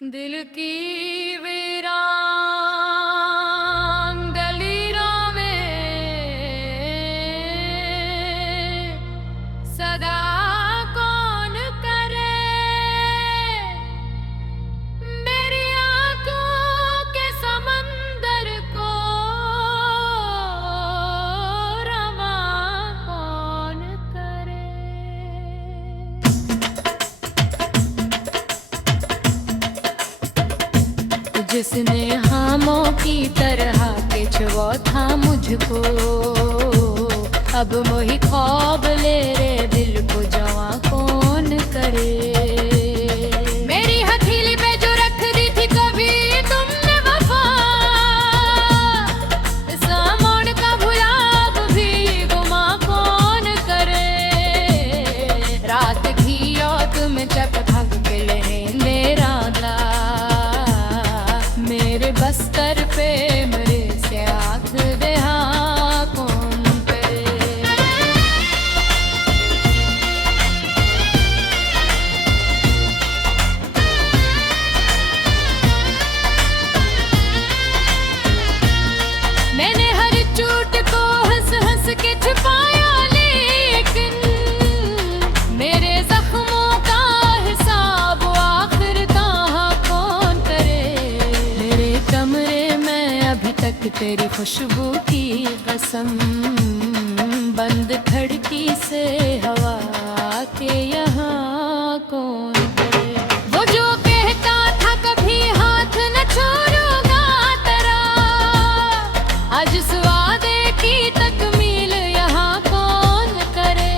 दिल की वीरान दलीरों में सदा कौन करे। मेरी आंखों के समंदर को रवा कौन करे। जिसने हामों की तरह के छुआ था मुझको, अब मोही ख्वाब ले रे दिल को जवा कौन करे। मेरी हथेली पे जो रख दी थी कभी तुमने वफा, सामोन का भुला अब भी गुमा कौन करे। रात की और तुम जब थक के ले मेरा ला, मेरे बस्तर पे मेरे से आँख दे हाँ कौन करे। मैंने हर चोट को हंस हंस के छुपाया, लेकिन मेरे जख्मों का हिसाब आखिर कहाँ कौन करे। मेरे कमरे में अभी तक तेरी खुशबू की कसम, बंद खिड़की से हवा के यहाँ कौन करे। वो जो कहता था कभी हाथ न छोड़ूंगा तेरा, आज इस वादे की तकमील यहाँ कौन करे।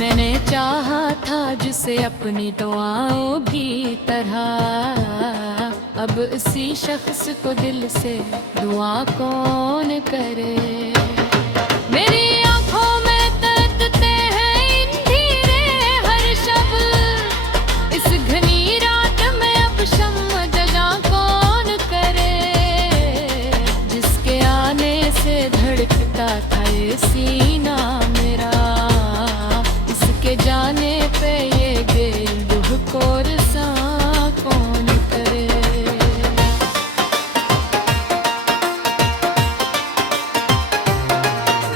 मैंने चाहा था जिसे अपनी दुआओं की तरह, अब इसी शख्स को दिल से दुआ कौन करे। मेरी आंखों में तड़पते हैं इन धीरे हर शब, इस घनी रात में अब शम्म जगा कौन करे। जिसके आने से धड़कता था ये सीना मेरा, इसके जाने पे ये दिल दुख को रसा कौन करे।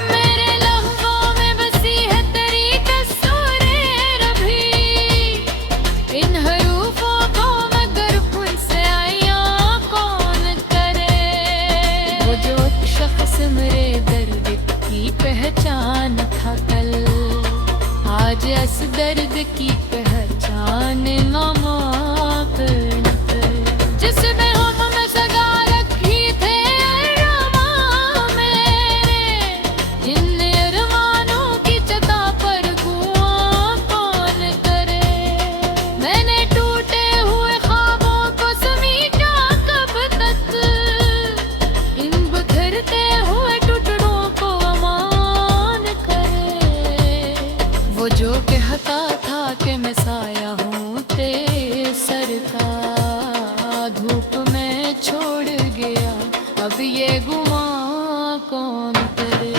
मेरे लम्हों में बसी है तेरी तस्वीरें रभी, इन हरूफों को मगर खुद से आया कौन करे। वो जो एक शख्स मेरे दर्द की पहचान था कल, आज इस दर्द की पहचान नामाकन करे। जिसने हम में सगा रखी थे अरमां मेरे, इन अरमानों की चता पर धुआं कौन करे। मैंने टूटे हुए ख्वाबों को समेटा कब तक, इन बिखरते हुए टुकड़ों को अमान करे। वो जो कहता था कि मैं साया हूँ तेरे सर का, धूप में छोड़ गया अब ये गुमा कौन करे।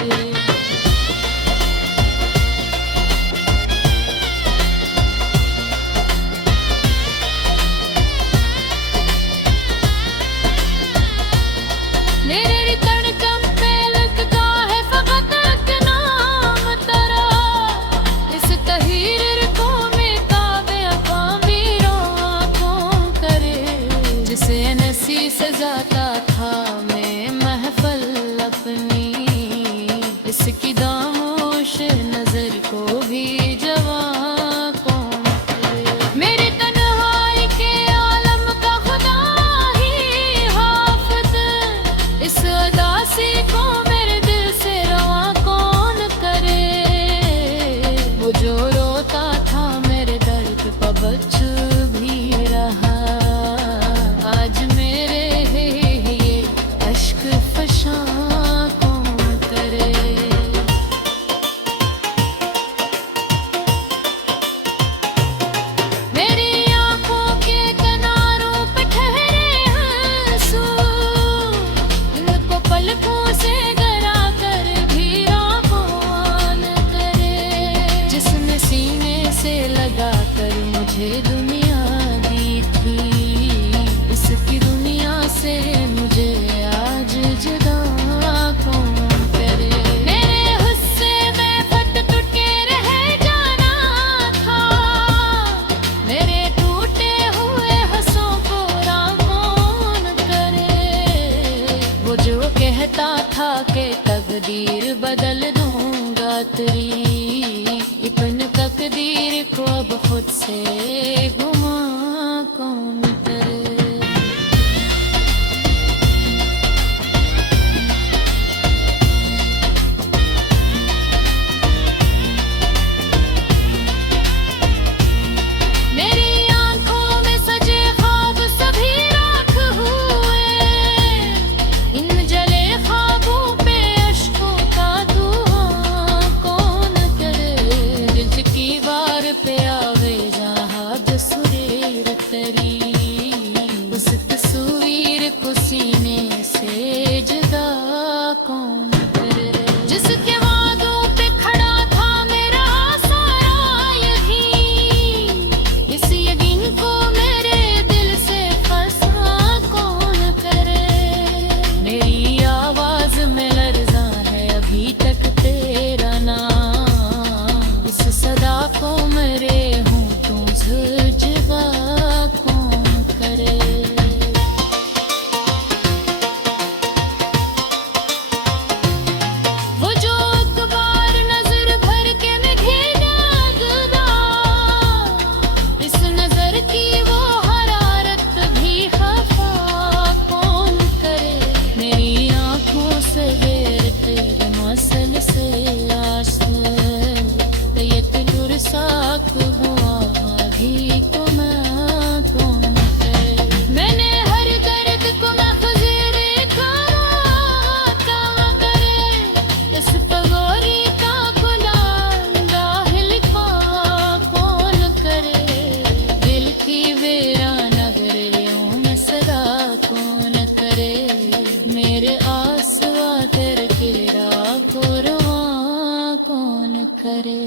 मेरे तड़कन पे लगता है फकत एक नाम तेरा, इस तहीर को में काबे अमीरों कौन करे। जिसे नसी सजाता था मैं महफल अपनी, इसकी दामोश नजर को भी जवा कौन करे। मेरी तन्हाई के आलम का खुदा ही हाफिज, इस उदासी को मेरे दिल से रवा कौन करे। वो जो रोता था मेरे दर्द पर बच भी रहा, आज मेरे ये अश्क फशां कौन करे। के तकदीर बदल दूंगा तेरी। इतन तकदीर को अब खुद से गुमा कौन करे। उस तस्वीर को सीने से जुदा कौन करे। जिसके वादों पे खड़ा था मेरा सारा यकीन, इस यकीन को मेरे दिल से फंसा कौन करे। मेरी आवाज में लर्जा है अभी तक तेरा नाम, इस सदा को मेरे होंठों से जवा कौन करे। वो जो एक बार नजर भर के मैं घिरा, इस नजर की वो हरारत भी खफा कौन करे। मेरी आंखों से गिर तेरे मसल से आंसू, ये तिलुर साक हुआ भी तो मैं कौन करे। मैंने हर दर्द को महज़ूर करा करे, इस पगोरी का गुलाम दाहिल का कौन करे। दिल की वीरान नगरियों में सदा कौन करे। मेरे आसवा तेरे किरा को रवा कौन करे।